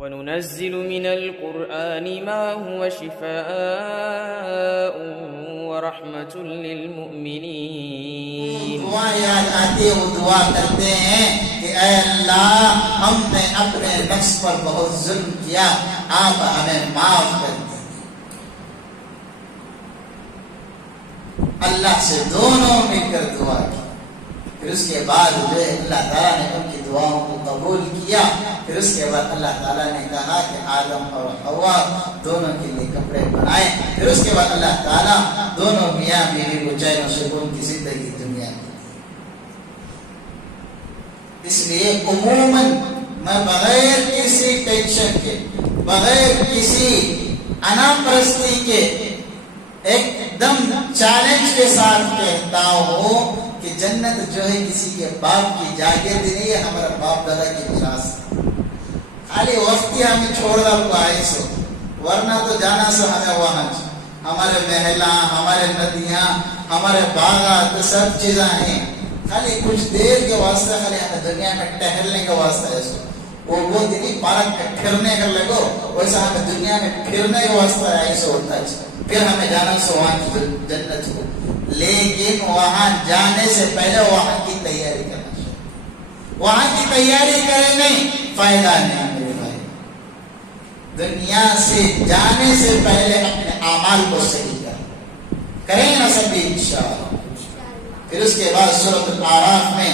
وَنُنَزِّلُ مِنَ الْقُرْآنِ مَا هُوَ شِفَاءٌ وَرَحْمَةٌ لِّلْمُؤْمِنِينَ۔ دعا یاد آتی ہے، وہ دعا کرتے ہیں کہ اے اللہ، ہم نے اپنے نفس پر بہت ظلم کیا، آپ ہمیں معاف کر دیجیے۔ اللہ سے دونوں مل کر دعا کی، پھر اس کے بعد جو ہے اللہ تعالیٰ نے ان کی دعاؤں کو قبول کیا۔ پھر اس کے بعد اللہ تعالیٰ نے کہا کہ آدم اور حوا دونوں کے لیے کپڑے بنائے۔ پھر اس کے بعد اللہ تعالیٰ دونوں میاں بیوی کو چین و سکون کی زندگی دنیا میں دی۔ اس لیے عموماً میں بغیر کسی ٹینشن کے، بغیر کسی انا پرستی کے، ایک دم چیلنج کے ساتھ کہتا ہوں کہ جنت جو ہے کسی کے باپ کی جاگیردی نہیں ہے، ہمارا باپ دادا کی میراث ہے۔ خالی وقت ہی ہمیں چھوڑ دل کو آئے سو، ورنہ تو جانا سو ہمیں وہاں ہمارے محلہ، ہمارے ندیاں، ہمارے باغات سب چیزاں ہیں، خالی کچھ دیر کے واسطے، خالی ہمیں دنیا میں ٹہلنے کے واسطے ہے سو۔ وہ دینی پارک میں پھرنے کر لگو، ویسا ہمیں دنیا میں پھرنے کے واسطے آئے سو ہوتا ہے، پھر ہمیں جانا سو وہاں کی جنت کو۔ لیکن وہاں جانے سے پہلے وہاں کی تیاری کرنا چاہیے۔ وہاں کی تیاری کریں نہیں، فائدہ نہیں میرے بھائی۔ دنیا سے جانے سے پہلے اپنے اعمال کو صحیح کریں نا سبھی انشاءاللہ۔ پھر اس کے بعد سورۃ الاعراف میں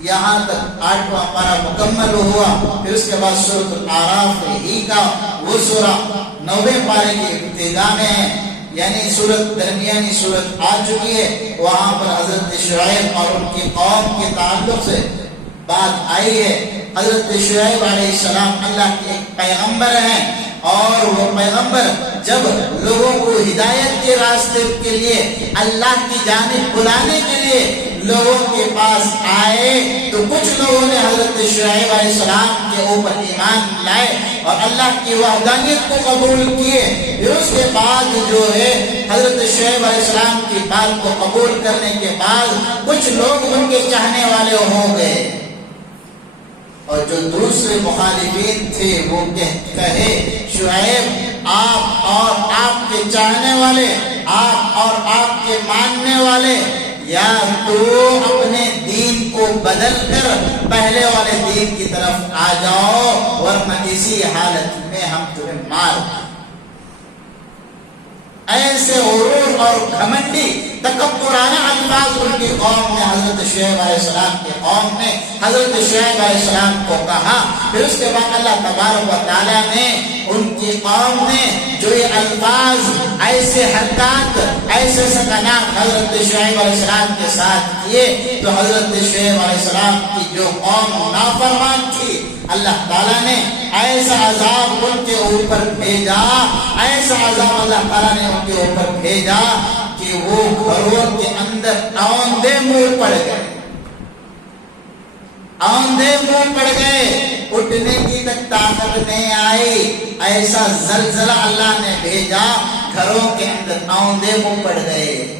یہاں تک 8واں پارہ مکمل ہوا۔ پھر اس کے بعد سورۃ الاعراف ہی کا وہ سورہ 9ویں پارے کی ابتدا میں ہے، یعنی سورت درمیانی سورت آ چکی ہے۔ وہاں پر حضرت شعیب اور ان کی قوم کے تعلق سے بات آئی ہے۔ حضرت شعیب علیہ السلام اللہ کے ایک پیغمبر ہیں، اور وہ پیغمبر جب لوگوں کو ہدایت کے راستے کے لیے، اللہ کی جانب بلانے کے لیے لوگوں کے پاس آئے تو کچھ لوگوں نے حضرت شعیب علیہ السلام کے اوپر ایمان لائے اور اللہ کی وحدانیت کو قبول کیے۔ پھر اس کے بعد جو ہے حضرت شعیب علیہ السلام کی بات کو قبول کرنے کے بعد کچھ لوگ ان کے چاہنے والے ہو گئے، اور جو دوسرے مخالفین تھے وہ کہے شعیب، آپ اور آپ کے چاہنے والے، آپ اور آپ کے ماننے والے، یا تو اپنے دین کو بدل کر پہلے والے دین کی طرف آ جاؤ، ورنہ اسی حالت میں ہم تمہیں مار دیں۔ ایسے غرور اور گھمنڈی تکبرانہ الفاظ ان کی قوم نے حضرت شعیب علیہ السلام کی قوم نے حضرت شعیب علیہ السلام کو کہا۔ پھر اس کے بعد اللہ تبارک و تعالیٰ نے ان کی قوم نے جو یہ الفاظ، ایسے حرکات، ایسے سکنات حضرت شعیب علیہ السلام کے ساتھ کیے تو حضرت شعیب علیہ السلام کی جو قوم نافرمان تھی، اللہ تعالیٰ نے ایسا عذاب ان کے اوپر بھیجا، ایسا عذاب اللہ تعالیٰ نے ان کے اوپر بھیجا کہ وہ گھروں کے اندر اوندے منہ پڑ گئے، اوندے منہ پڑ گئے، اٹھنے کی تک طاقت نہیں آئی۔ ایسا زلزلہ اللہ نے بھیجا، گھروں کے اندر اوندے منہ پڑ گئے۔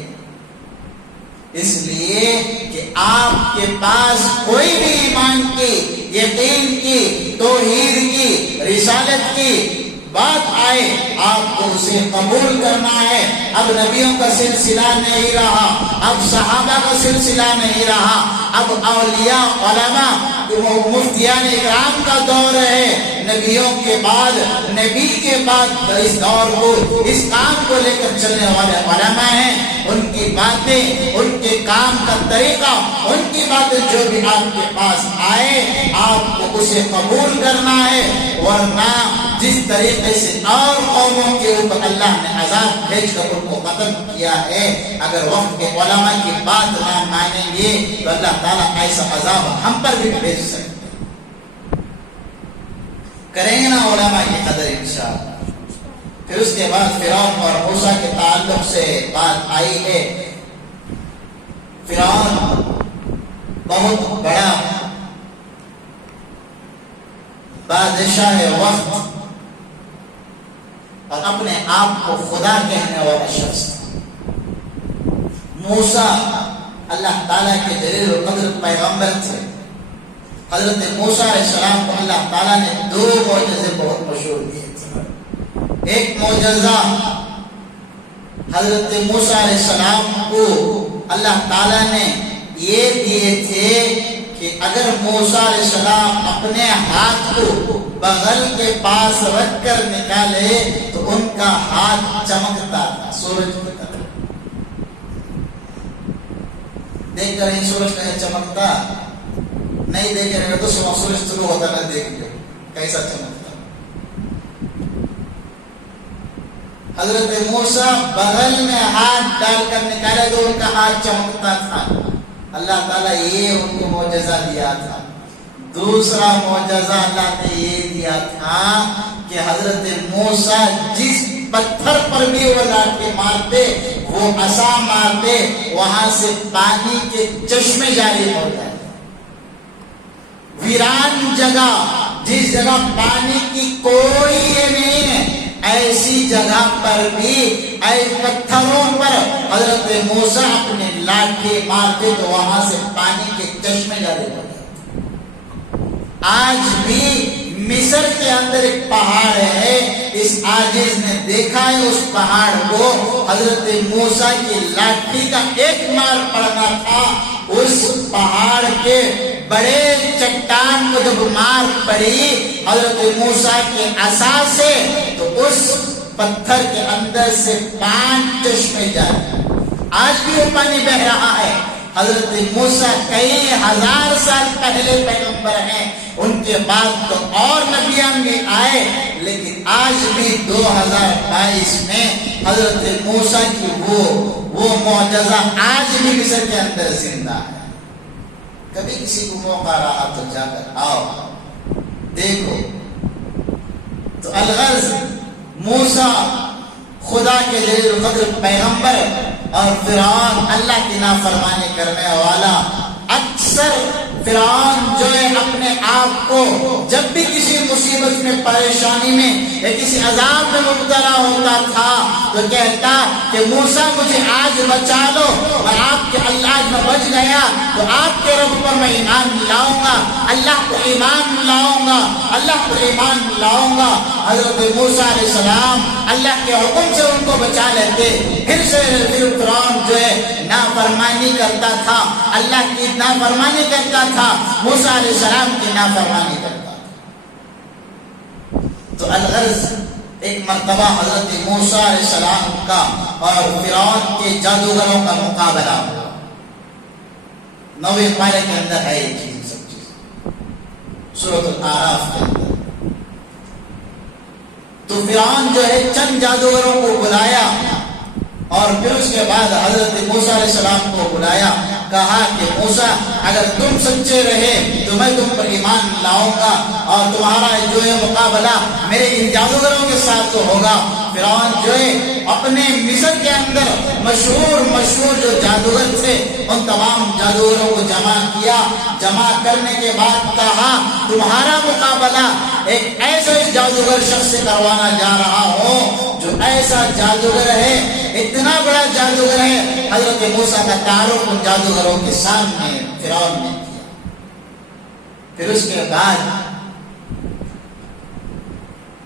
اس لیے کہ آپ کے پاس کوئی بھی ایمان کی، یقین کی، توحید کی، رسالت کی بات آئے، آپ کو اسے قبول کرنا ہے۔ اب نبیوں کا سلسلہ نہیں رہا، اب صحابہ کا سلسلہ نہیں رہا، اب اولیاء، علماء، مفتیان اکرام کا دور ہے۔ نبیوں کے بعد، نبی کے بعد اس دور کو، اس کام کو لے کر چلنے والے علماء ہیں۔ ان کی باتیں، ان کے کام کا طریقہ، ان کی باتیں جو بھی آپ کے پاس آئے، آپ کو اسے قبول کرنا ہے، ورنہ جس طریقے سے اور قوموں کے اوپر اللہ نے عذاب بھیج کر ان کو ختم کیا ہے، اگر وقت کے علماء کی بات نہ مانیں گے تو اللہ تعالیٰ ایسا عذاب ہم پر بھی بھیج سکتے۔ کریں گے نا علماء کی قدر انشاءاللہ۔ پھر اس کے بعد فرعون اور موسیٰ کے تعلق سے بات آئی ہے۔ فرعون بہت بڑا بادشاہ وقت اور اپنے آپ کو خدا کہنے والا شخص۔ موسیٰ اللہ تعالیٰ کے جلیل القدر پیغمبر تھے، حضرت موسیٰ علیہ السلام کو اللہ تعالیٰ نے 2 معجزے بہت مشہور دیے تھے۔ ایک معجزہ حضرت موسیٰ علیہ السلام کو اللہ تعالیٰ نے یہ دیے تھے کہ اگر موسیٰ علیہ السلام اپنے ہاتھ کو بغل کے پاس رکھ کر نکالے تو ان کا ہاتھ چمکتا تھا سورج کی طرح۔ دیکھ کر ہی سورج کہیں چمکتا نہیں، دیکھ رہے تو سورج طلوع ہوتا نہ دیکھ لو کیسا چمکتا۔ حضرت موسیٰ بغل میں ہاتھ ڈال کر نکالے تو ان کا ہاتھ چمکتا تھا۔ اللہ تعالیٰ یہ ان کو معجزہ دیا تھا۔ دوسرا معجزہ اللہ نے یہ دیا تھا کہ حضرت موسیٰ جس پتھر پر بھی وہ لاٹھی مارتے، وہ عصا مارتے، وہاں سے پانی کے چشمے جاری ہو جائے۔ ویران جگہ، جس جگہ پانی کی کوئی یہ نہیں ہے، ایسی جگہ پر بھی پتھروں پر حضرت موسیٰ اپنے لاٹھی مارتے تو وہاں سے پانی کے چشمے جاری ہو جاتے۔ آج بھی مصر کے اندر ایک پہاڑ ہے، اس عاجز نے دیکھا ہے اس پہاڑ کو، حضرت موسیٰ کی لاٹھی کا ایک مار پڑنا تھا، اس پہاڑ کے بڑے چٹان کو جب مار پڑی حضرت موسیٰ کے عصا سے تو اس پتھر کے اندر سے 5 چشمے جاری۔ آج بھی وہ پانی بہ رہا ہے۔ حضرت موسیٰ کئی ہزار سال پہلے پیغمبر ہیں، ان کے بعد تو اور نبیان بھی آئے، لیکن آج بھی 2022 میں حضرت موسیٰ کی وہ معجزہ آج بھی مصر کے اندر زندہ ہے۔ کبھی کسی کو موقع رہا تو جا کر آؤ دیکھو۔ تو الغرض موسیٰ خدا کے جلیل القدر پیغمبر اور فرعون اللہ کی نافرمانی کرنے والا۔ اکثر فرعون جو ہے اپنے آپ کو جب بھی کسی مصیبت میں، پریشانی میں یا کسی عذاب میں مبتلا ہوتا تھا تو کہتا کہ موسیٰ مجھے آج بچا لو، اور آپ کے اللہ میں بچ گیا تو آپ کے رب پر میں ایمان لاؤں گا، اللہ کو ایمان لاؤں گا، اللہ کو ایمان لاؤں گا۔ حضرت موسیٰ علیہ السلام اللہ کے حکم سے ان کو بچا لیتے، پھر فرعون جو ہے نافرمانی کرتا تھا، اللہ کی نافرمانی کرتا تھا، موسیٰ علیہ السلام کی نافرمانی کرتا تھا۔ تو الغرض ایک مرتبہ حضرت موسیٰ علیہ السلام کا اور فرعون کے جادوگروں کا مقابلہ ہوا۔ 9ویں پارے کے اندر ہے یہ چیز، سب چیز سورۃ الاعراف کے اندر۔ تو فرعون جو ہے چند جادوگروں کو بلایا اور پھر اس کے بعد حضرت موسیٰ علیہ السلام کو بلایا، کہا کہ موسیٰ اگر تم سچے رہے تو میں تم پر ایمان لاؤں گا اور تمہارا جو ہے مقابلہ میرے ان جادوگروں کے ساتھ تو ہوگا۔ فرعون جو ہے اپنے مصر کے اندر مشہور جو جادوگر تھے ان تمام جادوگروں کو جمع کیا۔ جمع کرنے کے بعد کہا تمہارا مقابلہ ایک ایسے جادوگر شخص سے کروانا جا رہا ہوں جو ایسا جادوگر ہے، اتنا بڑا جادوگر ہے۔ حضرت موسیٰ کا تعارف ان جادوگروں کے سامنے فرعون نے کیا۔ پھر اس کے بعد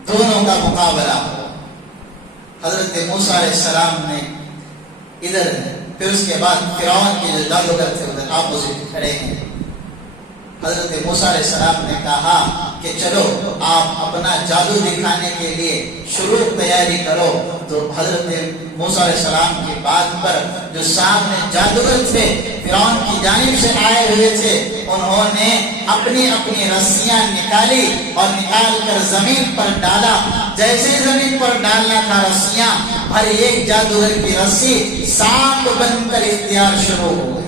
دونوں کا مقابلہ ہوا۔ حضرت موسیٰ علیہ السلام نے ادھر، پھر اس کے بعد فرعون کے جو جادوگر تھے ادھر اپوزٹ کھڑے ہیں۔ حضرت موسیٰ علیہ السلام نے کہا کہ چلو آپ اپنا جادو دکھانے کے لیے شروع تیاری کرو۔ تو حضرت موسیٰ علیہ السلام کی بات پر جو سامنے جادوگر تھے فرعون کی جانب سے آئے ہوئے تھے، انہوں نے اپنی اپنی رسیاں نکالی اور نکال کر زمین پر ڈالا۔ جیسے زمین پر ڈالنا تھا رسیاں، ہر ایک جادوگر کی رسی سانپ بن کر اختیار شروع ہو گئی۔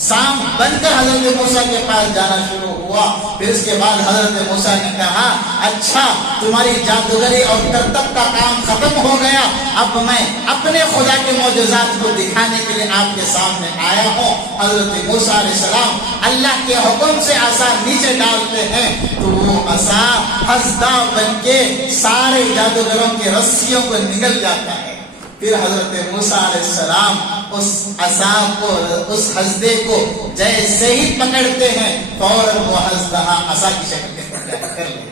سانپ بن کر حضرت موسیٰ کے پاس جانا شروع ہوا۔ پھر اس کے بعد حضرت موسیٰ نے کہا اچھا تمہاری جادوگری اور کرتب کا کام ختم ہو گیا، اب میں اپنے خدا کے معجزات کو دکھانے کے لیے آپ کے سامنے آیا ہوں۔ حضرت موسیٰ علیہ السلام اللہ کے حکم سے عصا نیچے ڈالتے ہیں تو وہ عصا ہنستا بن کے سارے جادوگروں کے رسیوں کو نگل جاتا ہے۔ پھر حضرت موسیٰ علیہ السلام اس عصا کو، اس ہسدے کو جیسے ہی پکڑتے ہیں فوراً وہ ہسدہ عصا کی شکل میں کر لے۔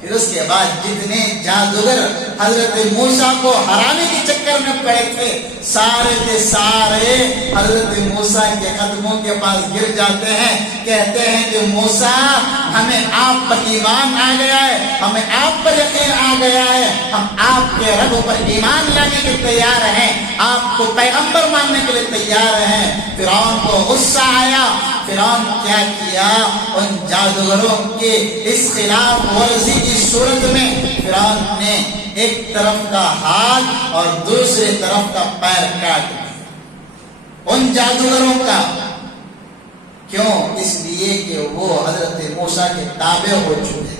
پھر اس کے بعد جتنے جادوگر حضرت موسیٰ کو ہرانے کے چکر میں پڑے تھے سارے کے سارے حضرت موسیٰ کے قدموں کے پاس گر جاتے ہیں، کہتے ہیں کہ موسیٰ ہمیں آپ پر ایمان آ گیا ہے، ہمیں آپ پر یقین آ گیا ہے، ہم آپ کے رب پر ایمان لانے کے تیار ہیں، آپ کو پیغمبر ماننے کے لیے تیار ہیں۔ فرعون کو غصہ آیا، فرعون کیا کیا؟ ان جادوگروں کے اس خلاف ورزی کی صورت میں فرعون نے ایک طرف کا ہاتھ اور دوسری طرف کا پیر کاٹ دیا ان جادوگروں کا۔ کیوں؟ اس لیے کہ وہ حضرت موسیٰ کے تابع ہو چکے تھے،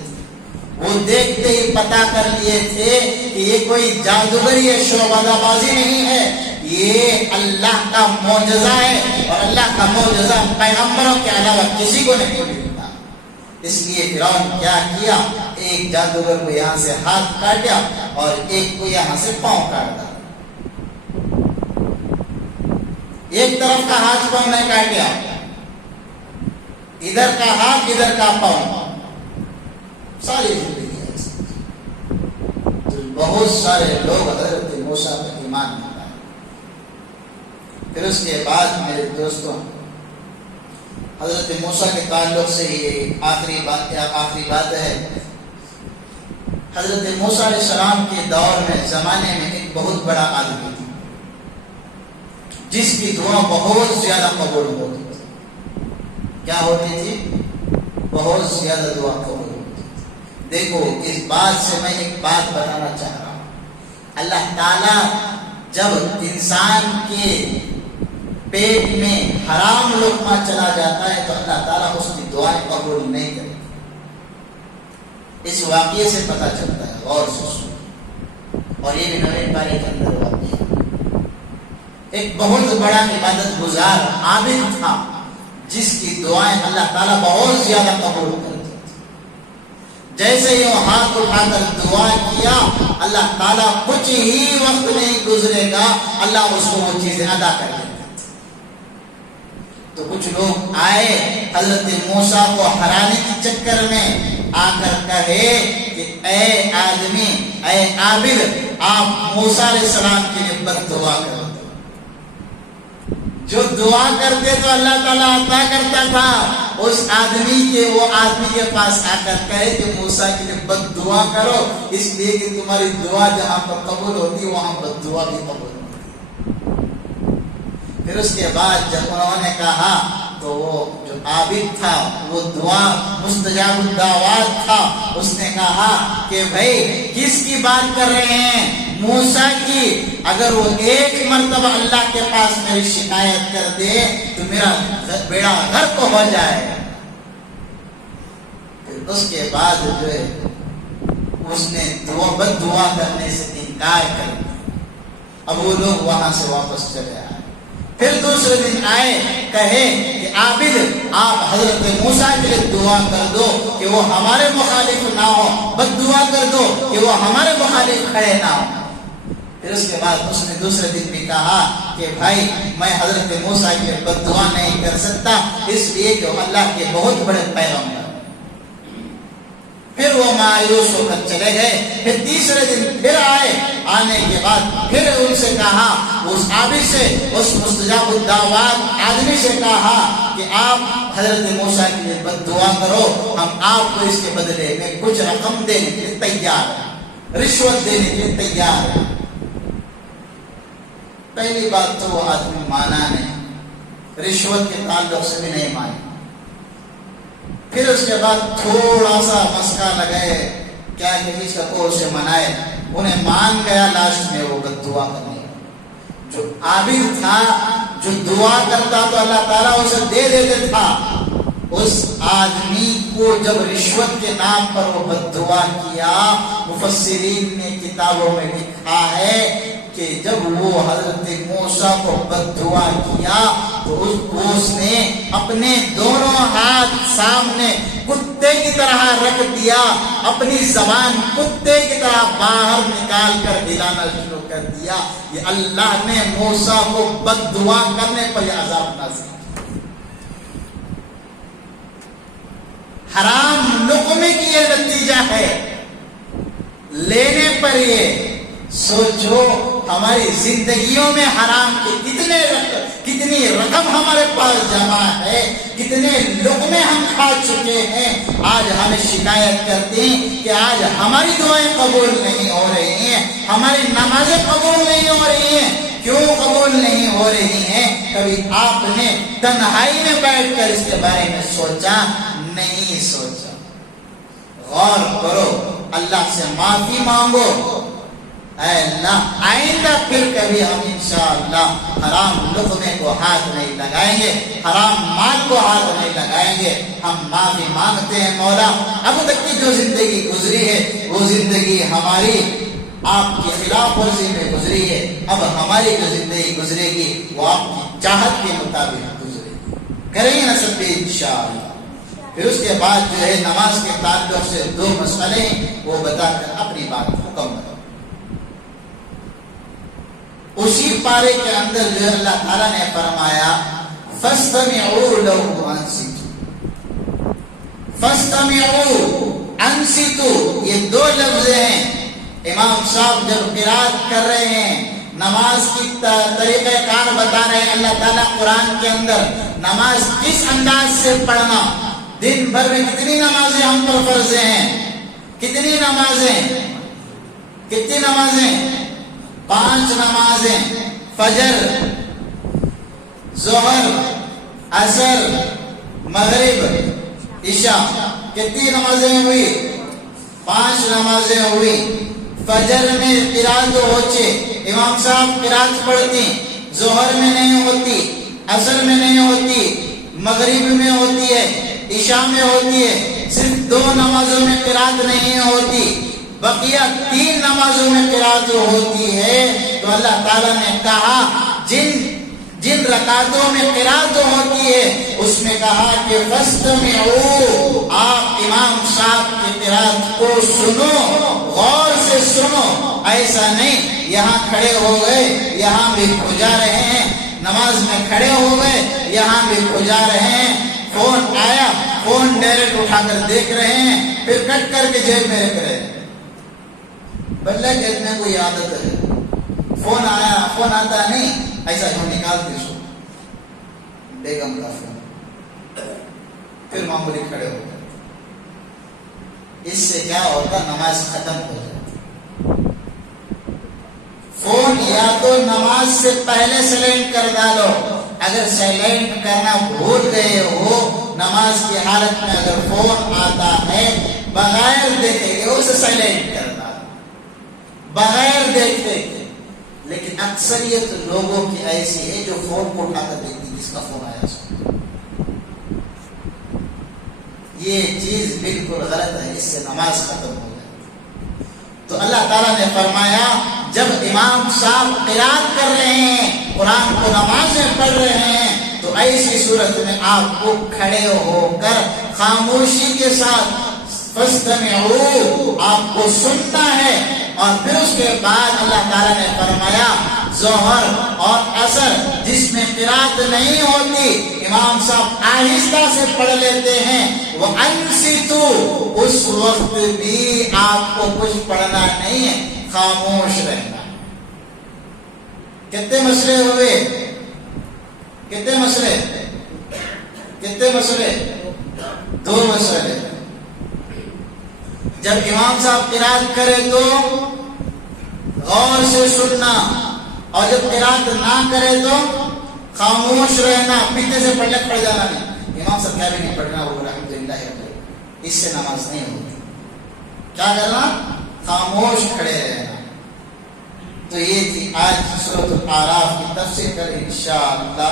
وہ دیکھتے ہی پتا کر لیے تھے کہ یہ کوئی جادوگر، یہ شعبدہ بازی نہیں ہے، یہ اللہ کا معجزہ ہے، اور اللہ کا معجزہ پیغمبروں کے علاوہ کسی کو نہیں ملتا۔ اس لیے فرعون کیا کیا؟ ایک جادوگر کو یہاں سے ہاتھ کاٹا اور ایک کو یہاں سے پاؤں کاٹ دیا۔ ایک طرف کا ہاتھ پاؤں نہیں کاٹیا، ادھر کا ہاتھ ادھر کا پاؤں، ساری زندگی ایسی۔ تو بہت سارے لوگ حضرت موسیٰ پر ایمان لائے۔ پھر اس کے بعد میرے دوستوں، حضرت موسیٰ کے تعلق سے یہ آخری بات ہے۔ حضرت موسیٰ علیہ السلام کے دور میں، زمانے میں ایک بہت بڑا آدمی تھا جس کی دعا بہت زیادہ قبول ہوتی تھی۔ کیا ہوتی تھی؟ بہت زیادہ دعا قبول ہوتی تھی۔ دیکھو، اس بات سے میں ایک بات بتانا چاہ رہا ہوں، اللہ تعالیٰ جب انسان کے پیٹ میں حرام لقمہ چلا جاتا ہے تو اللہ تعالیٰ اس کی دعائیں قبول نہیں کرتا۔ اس واقعے سے پتہ چلتا ہے، غور سے سنو، اور یہ بھی نویں پارے کے اندر واقعہ ہے۔ ایک بہت بڑا عبادت گزار عابد تھا جس کی دعائیں اللہ تعالیٰ بہت زیادہ قبول کرتے تھے۔ جیسے ہی وہ ہاتھ اٹھا کر دعا کیا، اللہ تعالیٰ کچھ ہی وقت نہیں گزرے گا، اللہ اس کو وہ چیزیں ادا کر دیتا۔ تو کچھ لوگ آئے حضرت موسیٰ کو ہرانے کے چکر میں، آ کر کہے کہ اے آدمی، اے عابد، آپ موسیٰ علیہ السلام کے لیے بد دعا کرتے۔ جو دعا کرتے تو اللہ تعالیٰ عطا کرتا تھا، اس آدمی کے پاس آ کر کہے کہ موسیٰ کے لیے بد دعا کرو، اس لیے کہ تمہاری دعا جہاں پر قبول ہوتی وہاں بد دعا بھی قبول ہوتی۔ پھر اس کے بعد جب انہوں نے کہا تو وہ جو عابد تھا، وہ دعا مستجاب الدعوات تھا، اس نے کہا کہ بھائی کس کی بات کر رہے ہیں؟ موسیٰ کی۔ اگر وہ ایک مرتبہ اللہ کے پاس میری شکایت کر دے تو میرا بیڑا غرق ہو جائے۔ پھر اس کے بعد جو ہے اس نے بد دعا کرنے سے انکار کر دیا۔ اب وہ لوگ وہاں سے واپس چلے آئے۔ پھر دوسرے دن آئے، کہے کہ عابد، آپ حضرت موسیٰ کے لیے دعا کر دو کہ وہ ہمارے مخالف نہ ہو، بد دعا کر دو کہ وہ ہمارے مخالف کھڑے نہ ہو۔ پھر اس کے بعد اس نے دوسرے دن بھی کہا کہ بھائی میں حضرت موسیٰ کے لیے بد دعا نہیں کر سکتا، اس لیے کہ وہ اللہ کے بہت بڑے پیغمبر۔ پھر وہ مایوس ہو کر چلے گئے۔ پھر تیسرے دن پھر آئے، آنے کے بعد پھر ان سے کہا، اس عابد سے، اس مستجاب الدعوات آدمی سے کہا کہ آپ حضرت موسیٰ کے لیے بد دعا کرو، ہم آپ کو اس کے بدلے میں کچھ رقم دینے کے لیے تیار ہیں، رشوت دینے کے لیے تیار ہیں۔ پہلی بات تو وہ آدمی مانا نہیں، رشوت کے تعلق سے بھی نہیں مانی۔ پھر اس کے بعد تھوڑا سا مسکا لگائے، کیا کسی کا کو اسے منائے، انہیں مان گیا، لاسٹ میں وہ بد دعا کرنے۔ جو عابد تھا، جو دعا کرتا تو اللہ تعالیٰ اسے دے دیتے تھا، اس آدمی کو جب رشوت کے نام پر وہ بد دعا کیا، مفسرین نے کتابوں میں لکھا ہے کہ جب وہ حضرت موسیٰ کو بد دعا کیا تو اس نے اپنے دونوں ہاتھ سامنے کتے کی طرح رکھ دیا، اپنی زبان کتے کی طرح باہر نکال کر ہلانا شروع کر دیا۔ یہ اللہ نے موسیٰ کو بد دعا کرنے پر یہ عذاب نازل کیا۔ حرام لقمے کی یہ نتیجہ ہے، لینے پر یہ سوچو ہماری زندگیوں میں حرام کے کتنی رقم ہمارے پاس جمع ہے، کتنے لقمے ہم کھا چکے ہیں۔ آج ہمیں شکایت کرتے ہیں کہ آج ہماری دعائیں قبول نہیں ہو رہی ہیں، ہماری نمازیں قبول نہیں ہو رہی ہیں۔ کیوں قبول نہیں ہو رہی ہیں؟ کبھی آپ نے تنہائی میں بیٹھ کر اس کے بارے میں سوچا؟ نہیں سوچا۔ غور کرو، اللہ سے معافی مانگو، اے اللہ آئندہ پھر کبھی ہم انشاءاللہ حرام لقمے کو ہاتھ نہیں لگائیں گے، حرام مال کو ہاتھ نہیں لگائیں گے۔ ہم معافی مانگتے ہیں مولا، اب تک کی جو زندگی گزری ہے وہ زندگی ہماری آپ کی خلاف ورزی میں گزری ہے، اب ہماری جو زندگی گزرے گی وہ آپ کی چاہت کے مطابق گزرے گی۔ کریں گے نا سب بھی انشاءاللہ۔ پھر اس کے بعد جو ہے نماز کے تعلق سے 2 مسئلے وہ بتا کر اپنی بات مکمل کرو۔ اسی پارے کے اندر جو اللہ تعالیٰ نے فرمایا فَاسْتَمِعُوا لَهُ وَأَنصِتُوا، فَاسْتَمِعُوا أَنصِتُوا، یہ 2 لفظ ہیں۔ امام صاحب جب قرات کر رہے ہیں، نماز کی طریقہ کار بتا رہے ہیں اللہ تعالیٰ قرآن کے اندر، نماز کس انداز سے پڑھنا، دن بھر میں کتنی نمازیں ہم پر فرض ہیں، کتنی نمازیں، کتنی نمازیں، 5 نمازیں، فجر، ظہر، عصر، مغرب، عشاء، کتنی نمازیں ہوئی؟ 5 نمازیں ہوئی۔ فجر میں قرات ہوچے، امام صاحب قرات پڑھتی، ظہر میں نہیں ہوتی، عصر میں نہیں ہوتی، مغرب میں ہوتی ہے، عشاء میں ہوتی ہے۔ صرف 2 نمازوں میں قرات نہیں ہوتی، بقیہ 3 نمازوں میں قرات ہوتی ہے۔ تو اللہ تعالیٰ نے کہا جن رکعتوں میں قرات ہوتی ہے اس میں کہا کہ فَاسْتَمِعُوا، آپ امام صاحب کی قرات کو سنو، غور سے سنو۔ ایسا نہیں یہاں کھڑے ہو گئے یہاں بھی کھجا رہے ہیں، نماز میں کھڑے ہو گئے یہاں بھی کھجا رہے ہیں، فون آیا فون ڈائریکٹ اٹھا کر دیکھ رہے ہیں، پھر کٹ کر کے جیب میں رکھ رہے ہیں۔ بدلہ کہنے کو یہ عادت ہے، فون آیا فون آتا نہیں، ایسا جو نکالتے سو بیگم کا فون، پھر معمولی کھڑے ہو گئے۔ اس سے کیا ہوتا؟ نماز ختم ہو جاتی۔ فون یا تو نماز سے پہلے سائلنٹ کر ڈالو، اگر سائلنٹ کرنا بھول گئے ہو نماز کی حالت میں، اگر فون آتا ہے بغیر دیکھے اسے سائلنٹ کر ڈالو، بغیر دیکھتے۔ لیکن اکثریت لوگوں کی ایسی ہے جو فون کو اٹھا کر دیکھتی جس کا فون آیا اس کو۔ یہ چیز بالکل غلط ہے، اس سے نماز ختم ہو جائے۔ تو اللہ تعالیٰ نے فرمایا جب امام صاحب قرات کر رہے ہیں، قرآن کو نماز میں پڑھ رہے ہیں، تو ایسی صورت میں آپ کو کھڑے ہو کر خاموشی کے ساتھ فَاسْتَمِعُوا، آپ کو سننا ہے۔ اور پھر اس کے بعد اللہ تعالیٰ نے فرمایا ظہر اور عصر جس میں قرات نہیں ہوتی، امام صاحب آہستہ سے پڑھ لیتے ہیں، وَأَنصِتُوا، اس وقت بھی آپ کو کچھ پڑھنا نہیں ہے، خاموش رہنا۔ کتنے مسئلے ہوئے؟ کتنے مسئلے؟ کتنے مسئلے؟ 2 مسئلے۔ جب امام صاحب قرات کرے تو غور سے سننا، اور جب قرات نہ کرے تو خاموش رہنا، پیچھے سے پڑھ جانا نہیں۔ امام صاحب کیا بھی نہیں پڑھنا، وہ الحمدللہ اس سے نماز نہیں ہوتی۔ کیا کرنا؟ خاموش کھڑے رہنا۔ تو یہ تھی آج سورۃ الاعراف کی تفسیر کر انشاءاللہ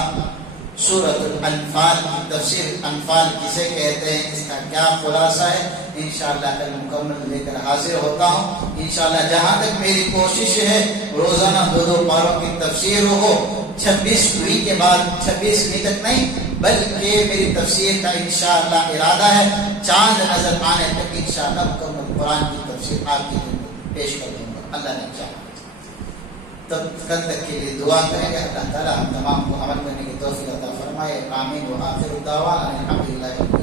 سورۃ الانفال کی تفسیر. انفال کسے کہتے ہیں، اس کا کیا خلاصہ ہے، انشاءاللہ کل مکمل لے کر حاضر ہوتا ہوں. انشاءاللہ جہاں تک میری کوشش ہے روزانہ 2 پاروں کی تفسیر ہو. 26ویں کے بعد 26ویں تک نہیں بلکہ میری تفسیر کا انشاءاللہ ارادہ ہے چاند نظر آنے تک انشاءاللہ مکمل قرآن کی تفسیر آپ کی پیش کر دوں گا اللہ نے چاہا. تب کل تک کے لیے دعا کریں گے. اللہ تعالیٰ ہم تمام کو عمل کرنے کی توفیق عطا فرمائے. آمین. وآخر دعوانا الحمدللہ.